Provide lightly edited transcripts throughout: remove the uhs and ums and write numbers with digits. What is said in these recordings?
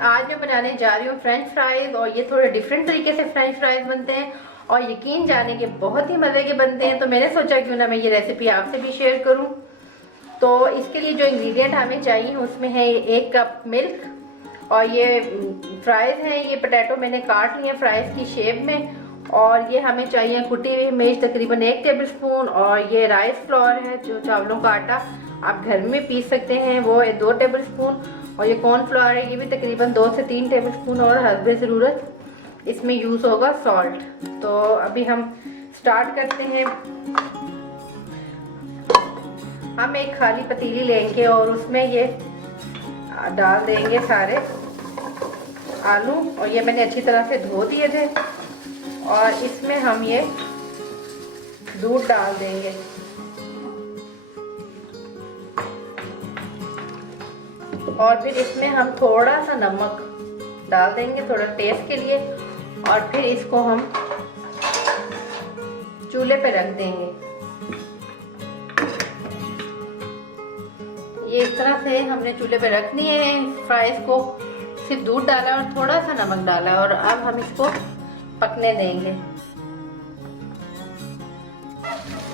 आज मैं बनाने जा रही हूँ फ्रेंच फ्राइज और ये थोड़े डिफरेंट तरीके से फ्रेंच फ्राइज बनते हैं और यकीन जाने के बहुत ही मज़े के बनते हैं। तो मैंने सोचा क्यों ना मैं ये रेसिपी आपसे भी शेयर करूँ। तो इसके लिए जो इंग्रेडिएंट हमें चाहिए उसमें है 1 कप मिल्क और ये फ्राइज हैं, ये पोटैटो मैंने काट लिए फ्राइज की शेप में। और ये हमें चाहिए कुटी हुई मिर्च तकरीबन 1 टेबलस्पून और ये राइस फ्लोर है जो चावलों का आटा आप घर में पीस सकते हैं वो है 2 टेबलस्पून और ये कॉर्नफ्लावर है ये भी तकरीबन 2 से 3 टेबलस्पून और हस्बे ज़रूरत इसमें यूज़ होगा सॉल्ट। तो अभी हम स्टार्ट करते हैं। हम एक खाली पतीली लेंगे और उसमें ये डाल देंगे सारे आलू और ये मैंने अच्छी तरह से धो दिए थे और इसमें हम ये दूध डाल देंगे और फिर इसमें हम थोड़ा सा नमक डाल देंगे थोड़ा टेस्ट के लिए और फिर इसको हम चूल्हे पे रख देंगे। ये इस तरह से हमने चूल्हे पे रखनी है फ्राइज को, सिर्फ दूध डाला और थोड़ा सा नमक डाला और अब हम इसको पकने देंगे।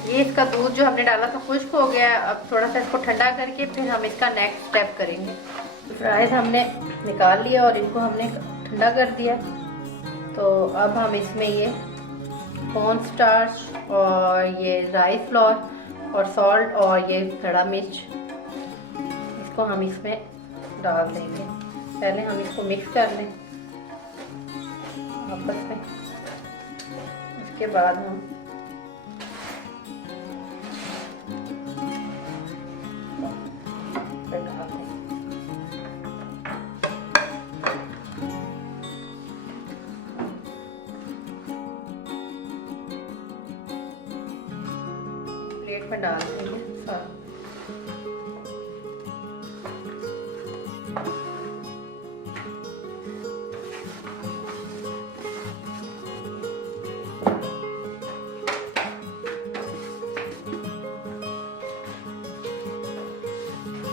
ये इसका दूध जो हमने डाला था खुश्क हो गया, अब थोड़ा सा इसको ठंडा करके फिर हम इसका नेक्स्ट स्टेप करेंगे। फ्राइज हमने निकाल लिया और इनको हमने ठंडा कर दिया। तो अब हम इसमें ये कॉर्न स्टार्च और ये राइस फ्लोर और सॉल्ट और ये खड़ा मिर्च इसको हम इसमें डाल देंगे। पहले हम इसको मिक्स कर लें आपस में, उसके बाद हम प्लेट में डाल देंगे सारा।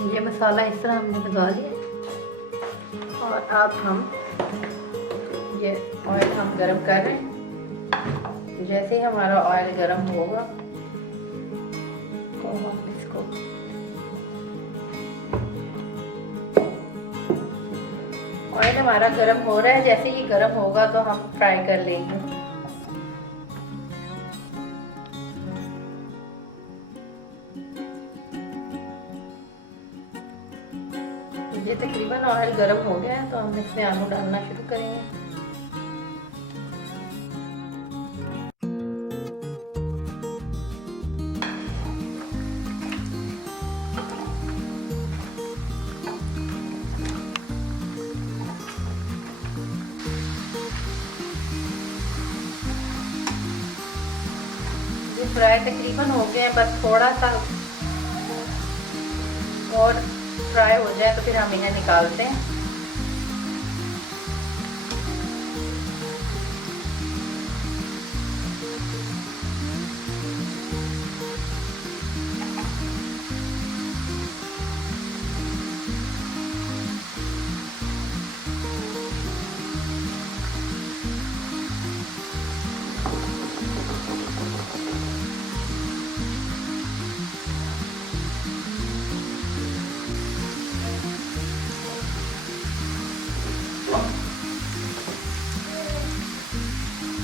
ये मसाला इस तरह हमने लगा लिया और अब हम ये ऑयल हम गरम कर रहे हैं। जैसे ही हमारा ऑयल गरम होगा तो हम इसको ऑयल हमारा गरम हो रहा है, जैसे ही गरम होगा तो हम फ्राई कर लेंगे। ये तकरीबन ऑयल गरम हो गया है तो हम इसमें आलू डालना शुरू करेंगे। ये फ्राई तकरीबन हो गए हैं, बस थोड़ा सा और फ्राई हो जाए तो फिर हम इन्हें निकालते हैं।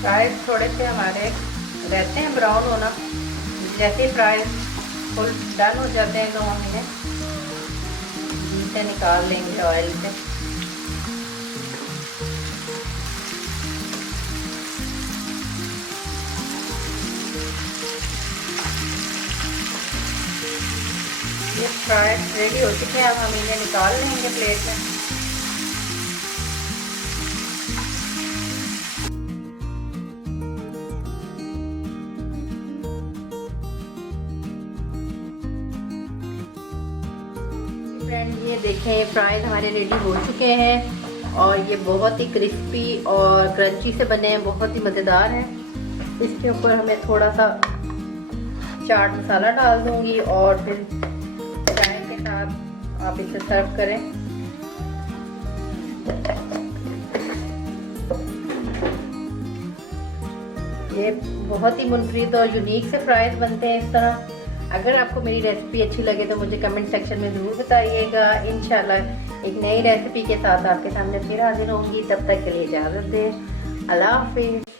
फ्राइज थोड़े से हमारे रहते हैं ब्राउन होना, जैसे ही फ्राइज फुल डन हो जाते हैं तो हम इन्हें से निकाल लेंगे ऑयल से। ये फ्राइज रेडी हो चुके हैं, अब हम इन्हें निकाल लेंगे प्लेट में। फ्रेंड ये देखें फ्राइज हमारे रेडी हो चुके हैं और ये बहुत ही क्रिस्पी और क्रंची से बने हैं, बहुत ही मज़ेदार हैं। इसके ऊपर हमें थोड़ा सा चाट मसाला डाल दूंगी और फिर चाय के साथ आप इसे सर्व करें। ये बहुत ही मुनफरिद और यूनिक से फ्राइज बनते हैं इस तरह। अगर आपको मेरी रेसिपी अच्छी लगे तो मुझे कमेंट सेक्शन में ज़रूर बताइएगा। इंशाल्लाह एक नई रेसिपी के साथ आपके सामने फिर हाजिर होंगी। तब तक के लिए इजाज़त दें। अल्लाह हाफिज़।